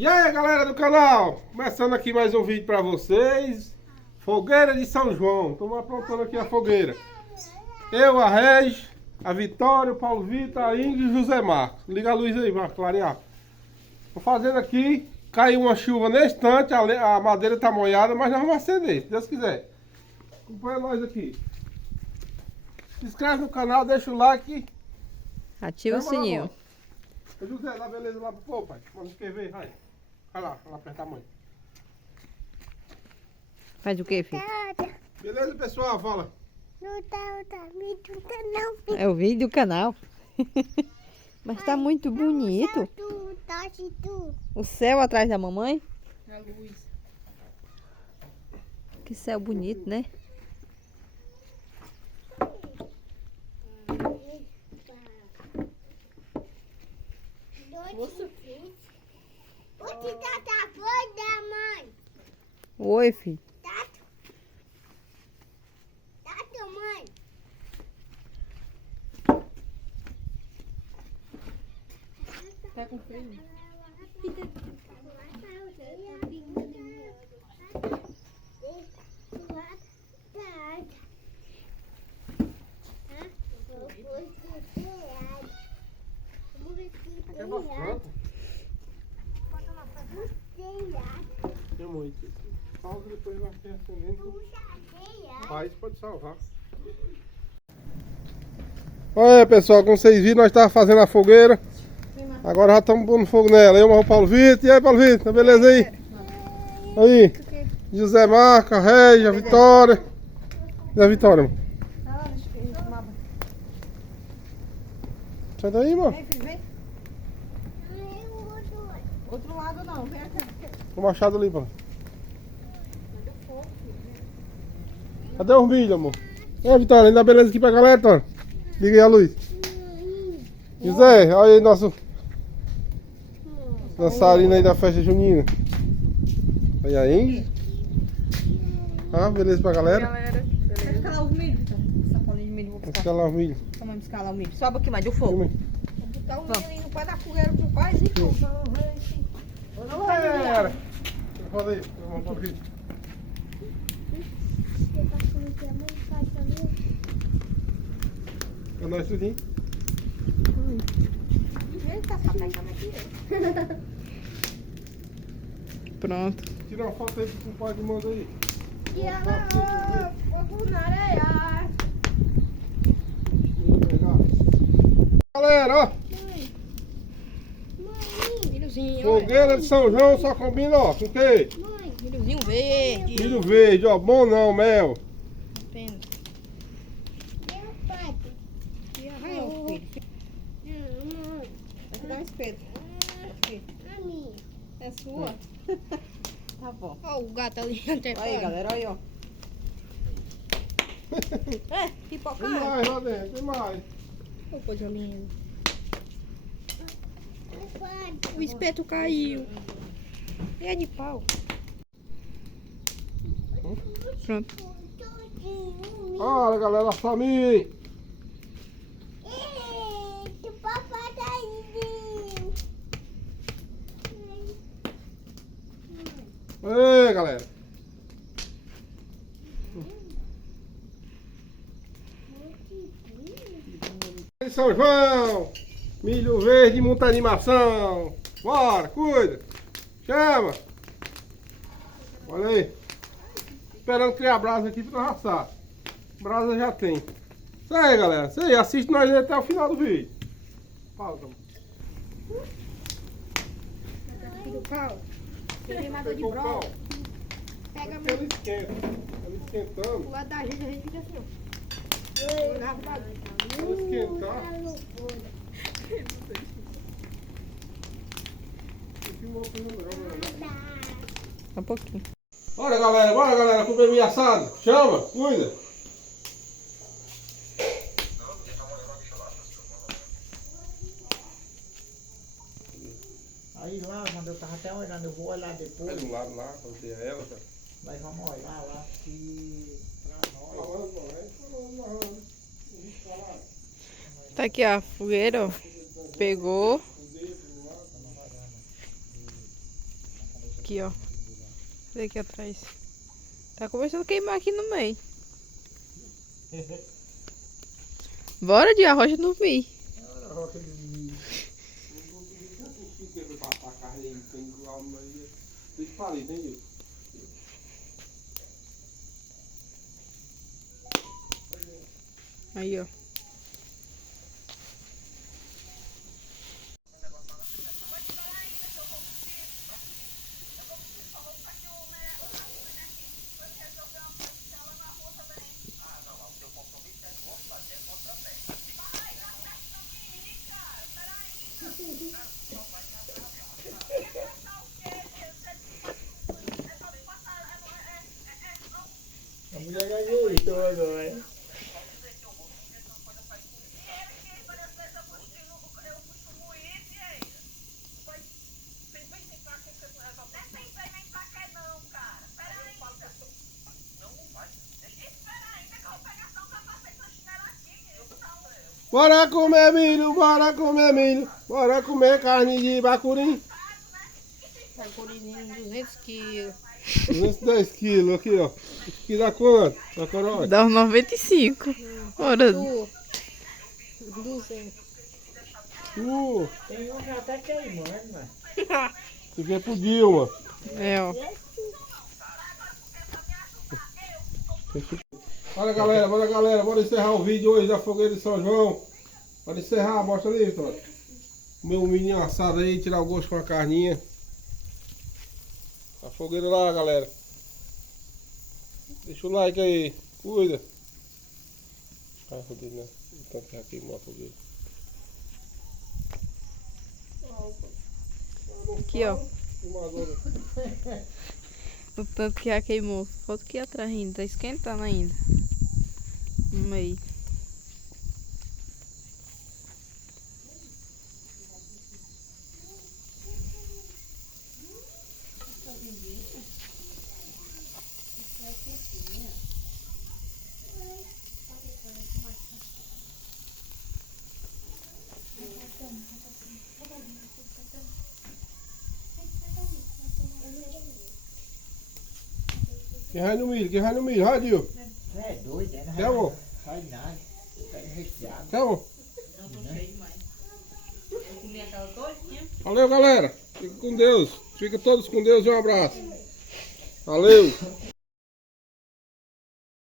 E aí galera do canal, começando aqui mais um vídeo pra vocês. Fogueira de São João, estamos aprontando aqui a fogueira. Eu, a Regi, a Vitória, o Paulo Vitor, a Ingrid e o José Marcos. Liga a luz aí pra clarear. Tô fazendo aqui, caiu uma chuva nesse instante, a madeira tá molhada, mas nós vamos acender, se Deus quiser. Acompanha nós aqui. Se inscreve no canal, deixa o like. Ativa o sininho. Ô José, dá beleza lá pro povo, pai. Manda escrever, vai. Vai lá apertar a mãe. Faz o que, filho? Beleza, pessoal? Fala. É o vídeo do canal. Mas tá muito bonito. O céu atrás da mamãe. A luz. Que céu bonito, né? Oi, filho. Tá com frio? É bastante. Tem muito. Pausa depois vai ter acendendo. Faz, pode salvar. Olha pessoal, como vocês viram, nós estávamos fazendo a fogueira. Agora já estamos pondo fogo nela. Eu, o Paulo Vitor. E aí, Paulo Vitor, tá beleza aí? Aí, José Marcos, a Regi, a Vitória. E a Vitória, mano? Sai daí, mano. Vem, filho, vem. Outro lado não, vem aqui. O machado ali, mano. Cadê os milho, amor? Ô, Vitória, ainda beleza aqui pra galera, Vitória? Liga aí a luz. José, olha aí nosso dançarino aí da festa junina. Olha aí. Ah, beleza pra galera? Galera, vai escalar os milho, então. Sacolinho de milho, vou Vamos buscar. escalar os milho. Vamos escalar o milho. Sobe aqui mais do fogo. Filma aí. Vou botar o milho ali no pé da fogueira pro pai e tudo. Galera, fala aí, vamos pro vídeo. É nóis tudinho. Eita, só pega aqui. Pronto. Tira uma foto aí pro pai que manda aí. Fogo na areia. Galera, ó. Milhozinho, Fogueira de São João só combina, ó, com o quê? milhozinho verde. Milho verde, ó, bom não, mel. Apenas. Vai, ô filho. Vai te dar um espeto. Aqui. É sua? Tá bom. Ó o gato ali até Olha aí, galera, olha aí, ó. É, Tem pipocada. mais lá dentro, tem mais. Ô, coisa linda. O espeto caiu. É de pau. Pronto. Olha, galera, família. Ei, galera. São João, milho verde, muita animação. Bora, cuida. Chama. Olha aí. Esperando criar brasa aqui pra nós assar. Brasa já tem. Isso aí, galera. Isso aí. Assiste nós até o final do vídeo. Pausa. Do pau. Queimador de Pegou o brola. pau. Pega Porque ele esquenta. Ele esquentando. o lado da gente, a gente fica assim, ó. Ele esquentar. Não filmou coisa não, galera. Um pouquinho. Bora galera, comer milho assado. Chama, cuida. Aí lá, quando eu tava até olhando, eu vou olhar depois, Pega um lado lá, pra ver ela. Tá? mas vamos olhar lá que pra nós. Tá aqui, ó, a fogueira, ó. Pegou. Aqui, ó. Olha aqui atrás. Tá começando a queimar aqui no meio. Bora de arrocha dormir. Aí, ó. A mulher ganhou isso agora. Bora comer milho, bora comer milho. Bora comer carne de bacurim. Bacurizinho, 200 quilos. 210 quilos aqui, ó. Aqui dá quanto? Dá coroa? Dá uns 95. Bora. 200. Tem um já até queimando, mano. Isso aqui é pro Dilma. É, ó. Olha galera, bora encerrar o vídeo hoje da fogueira de São João. Pode encerrar, mostra ali, Vitória. Meu milhinho assado aí, tirar o gosto com a carninha. A fogueira lá, galera. Deixa o like aí, cuida. Ai, fodeu, né? Tanto que já queimou a fogueira. Aqui, ó. O tanto que já queimou. Falta aqui atrás ainda. Tá esquentando ainda. No meio. Quem vai no milho, vai, Dil. Você é doido, né? Quer, amor? Faz nada. Tá recheado. Quer, amor? Valeu, galera. Fica com Deus. Fica todos com Deus e um abraço. Valeu.